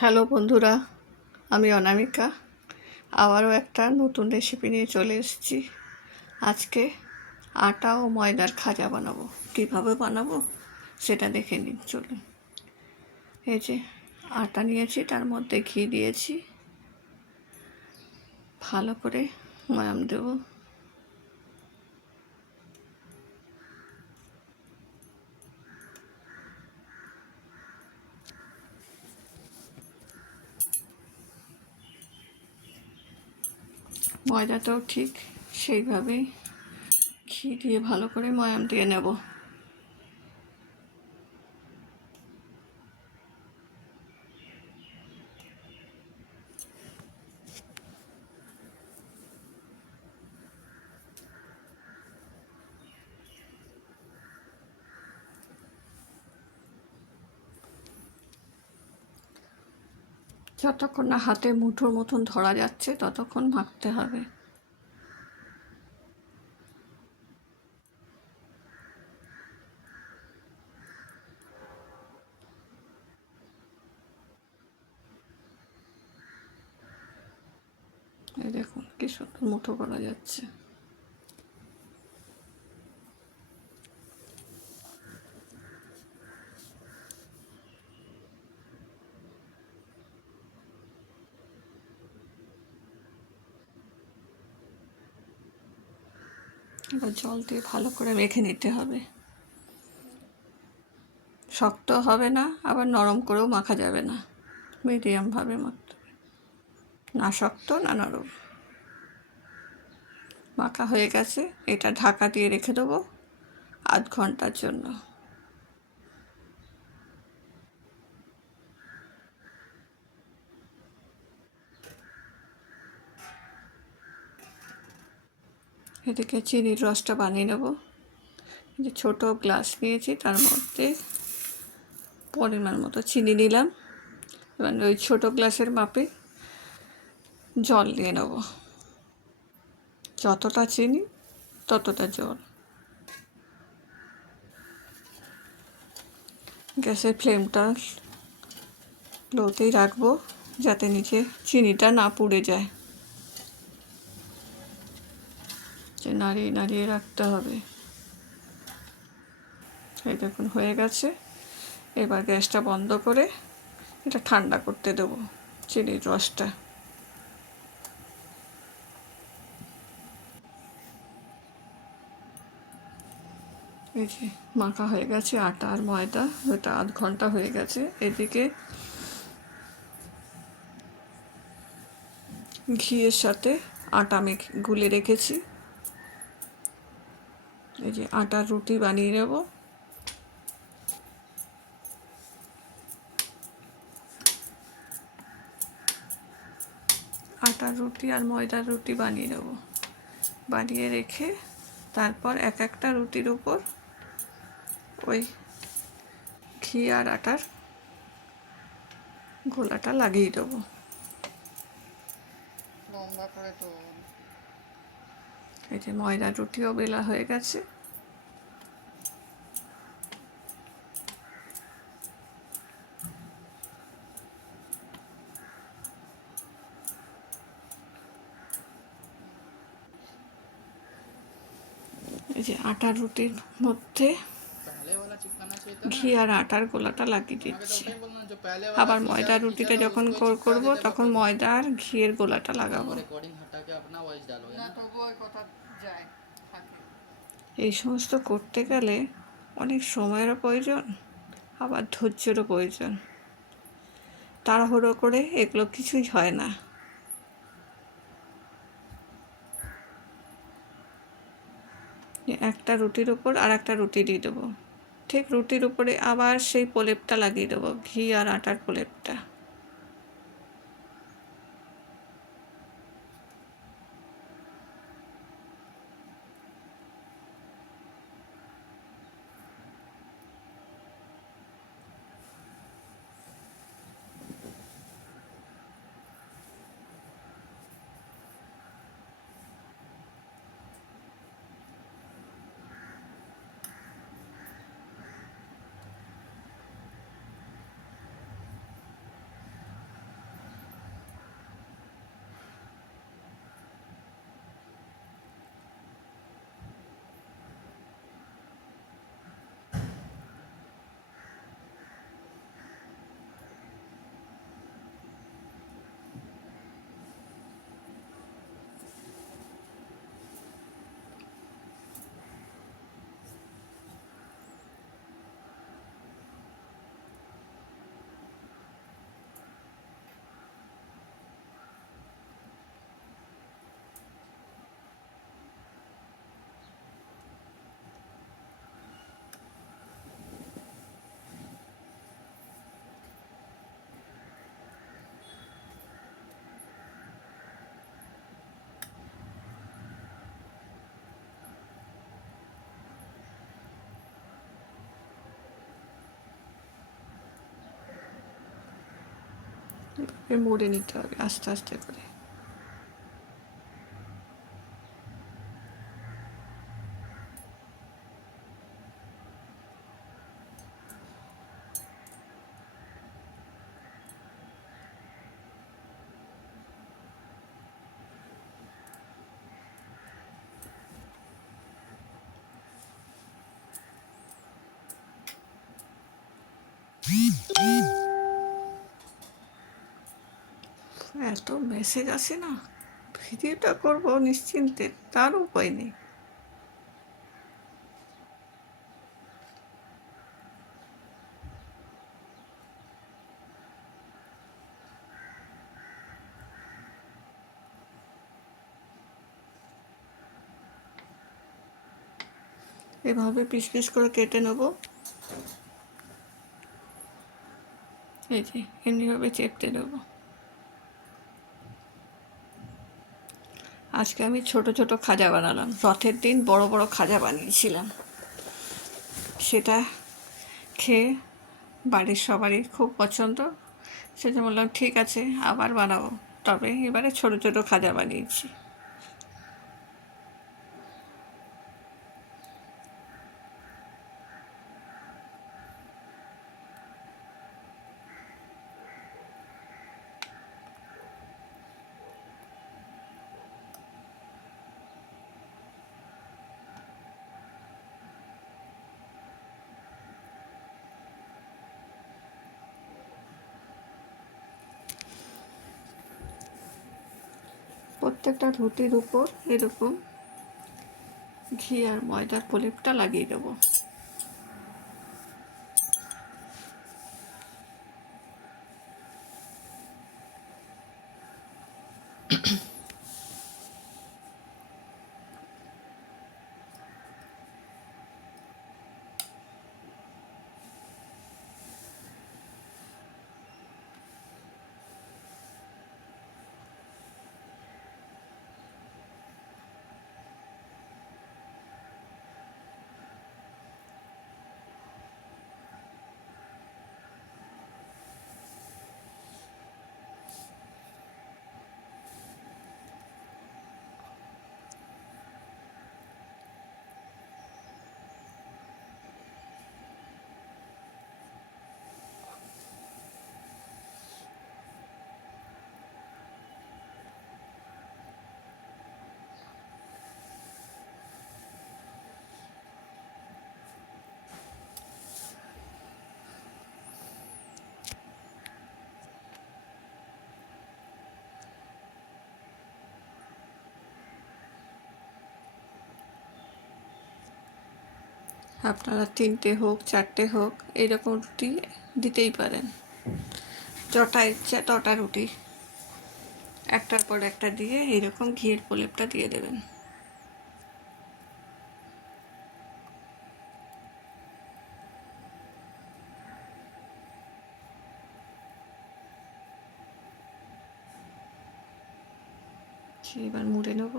Hello বন্ধুরা, আমি অনামিকা। আবারও একটা নতুন রেসিপি নিয়ে চলে এসেছি। আজকে আটা ও ময়দার খাজা বানাবো। কীভাবে বানাবো সেটা দেখে নিন, চলুন। এই যে আটা নিয়েছি, তার মধ্যে ঘি দিয়েছি। ভালো করে ময়াম দেবো। ময়দাটাও ঠিক সেইভাবেই ঘি দিয়ে ভালো করে ময়াম দিয়ে নেব। যতক্ষণ না হাতে মুঠোর মতন ধরা যাচ্ছে, ততক্ষণ মাখতে হবে। এই দেখুন, কি সুন্দর মুঠো করা যাচ্ছে। জল দিয়ে ভালো করে মেখে নিতে হবে। শক্ত হবে না, আবার নরম করেও মাখা যাবে না। মিডিয়ামভাবে মাখতে হবে। না শক্ত, না নরম। মাখা হয়ে গেছে, এটা ঢাকা দিয়ে রেখে দেবো আধ ঘণ্টার জন্য। এদিকে চিনির রসটা বানিয়ে নেব। যে ছোটো গ্লাস নিয়েছি, তার মধ্যে পরিমাণ মতো চিনি নিলাম। এবার ওই ছোটো গ্লাসের মাপে জল দিয়ে নেব। যতটা চিনি, ততটা জল। গ্যাসের ফ্লেমটা লোতেই রাখব, যাতে নিচে চিনিটা না পুড়ে যায়। যে নাড়িয়ে নাড়িয়ে রাখতে হবে। এই দেখুন, হয়ে গেছে। এবার গ্যাসটা বন্ধ করে এটা ঠান্ডা করতে দেবো, চিনির রসটা। এই যে মাখা হয়ে গেছে আটা আর ময়দা ওইটা আধ ঘণ্টা হয়ে গেছে। এদিকে ঘিয়ের সাথে আটা মেখে, গুলে রেখেছি। এই যে আটার রুটি বানিয়ে নেব। আটার রুটি আর ময়দার রুটি বানিয়ে নেব। বানিয়ে রেখে তারপর এক একটা রুটির উপর ওই ঘি আর আটার গোলাটা লাগিয়ে দেবো। লম্বা করে তো এই যে ময়দা রুটিও বেলা হয়ে গেছে। এই যে আটার রুটির মধ্যে ঘি আর আটার গোলাটা লাগিয়ে দিচ্ছি। আবার ময়দা রুটিটা যখন করব, তখন ময়দা আর ঘিয়ের গোলাটা লাগাবো। এই সমস্ত করতে গেলে অনেক সময়েরও প্রয়োজন আবার ধৈর্যেরও প্রয়োজন। তাড়াহুড়ো করে এগুলো কিছুই হয় না। একটা রুটির উপর আর একটা রুটি দিয়ে দেবো। ঠিক রুটির উপরে আবার সেই প্রলেপটা লাগিয়ে দেবো ঘি আর আটার প্রলেপটা। মুড়ে নিতে হবে আস্তে আস্তে করে এত মেসেজ আসে না। ভিডিওটা করব নিশ্চিন্তে, তার উপায় নেই। এভাবে পিস পিস করে কেটে নেব। এই যে, এমনিভাবে চেপতে দেবো আজকে আমি ছোট ছোট খাজা বানালাম। রথের দিন বড় বড় খাজা বানিয়েছিলাম। সেটা খেয়ে বাড়ির সবারই খুব পছন্দ। সেটা বললাম, ঠিক আছে, আবার বানাবো। তবে এবারে ছোট ছোট খাজা বানিয়েছি। প্রত্যেকটা রুটির উপর এরকম ঘি আর ময়দার প্রলেপটা লাগিয়ে দেবো। আপনারা তিনটে হোক, চারটে হোক, এরকম রুটি দিতেই পারেন। যটা ইচ্ছা তটা রুটি। একটার পর একটা দিয়ে এইরকম ঘিয়ের প্রলেপটা দিয়ে দেবেন। এবার মুড়ে নেব।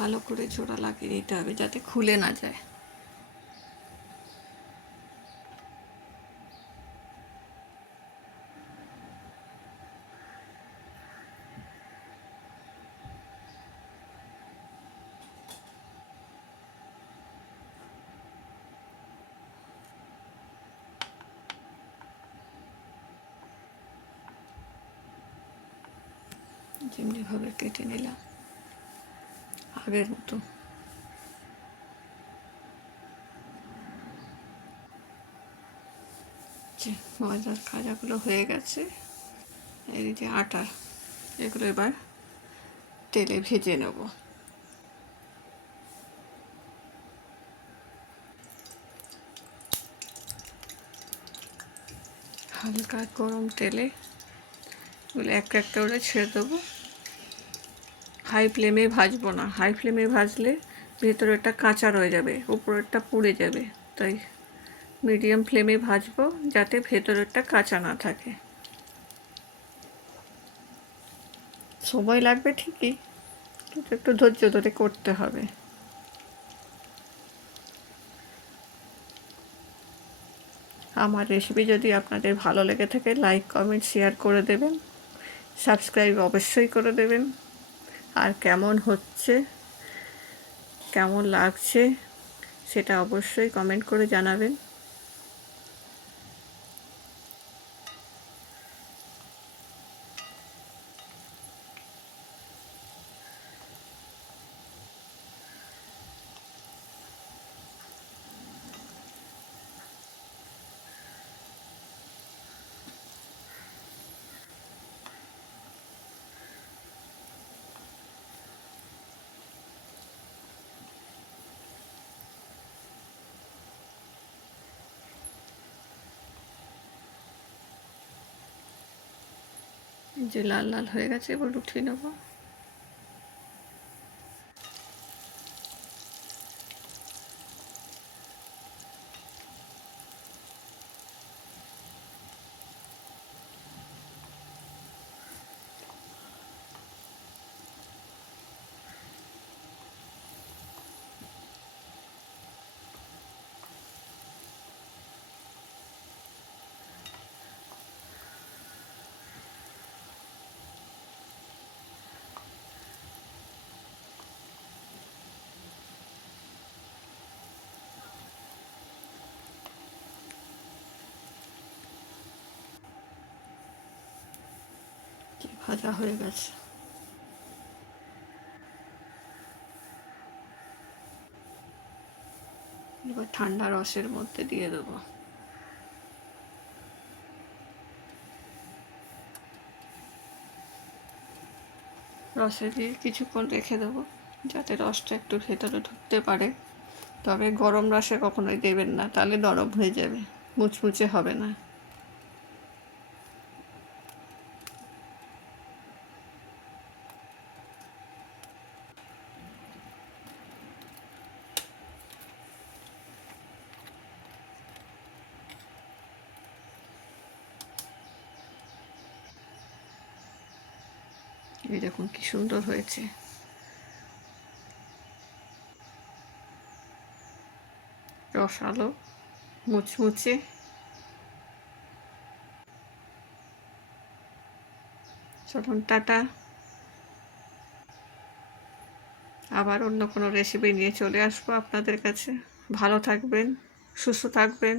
ভালো করে জোড়া লাগিয়ে দিতে হবে যাতে খুলে না যায়। যেমনিভাবে কেটে নিলাম। আগের মতো ময়দার খাজাগুলো হয়ে গেছে। এই যে আটা, এগুলো এবার তেলে ভেজে নেব। হালকা গরম তেলে এগুলো একটা একটা করে ছেড়ে দেবো। হাই ফ্লেমে ভাজবো না। হাই ফ্লেমে ভাজলে ভেতরেরটা কাঁচা রয়ে যাবে, উপরেরটা পুড়ে যাবে। তাই মিডিয়াম ফ্লেমে ভাজবো যাতে ভেতরেরটা কাঁচা না থাকে। সময় লাগবে ঠিকই, কিন্তু একটু ধৈর্য ধরে করতে হবে। আমার রেসিপি যদি আপনাদের ভালো লেগে থাকে লাইক কমেন্ট শেয়ার করে দেবেন। সাবস্ক্রাইব অবশ্যই করে দেবেন। আর কেমন হচ্ছে? কেমন লাগছে? সেটা অবশ্যই কমেন্ট করে জানাবেন। যে লাল লাল হয়ে গেছে এবার উঠিয়ে নেব কি ভাজা হয়ে গেছে। এবার ঠান্ডা রসের মধ্যে দিয়ে দেবো। রসে দিয়ে কিছুক্ষণ রেখে দেবো, যাতে রসটা একটু ভেতরে ঢুকতে পারে। তবে গরম রসে কখনোই দেবেন না, তাহলে নরম হয়ে যাবে, মুচমুচে হবে না। এই দেখুন কি সুন্দর হয়েছে। রসালো, মুচমুচে। চলুন, টাটা। আবার অন্য কোনো রেসিপি নিয়ে চলে আসব আপনাদের কাছে। ভালো থাকবেন, সুস্থ থাকবেন।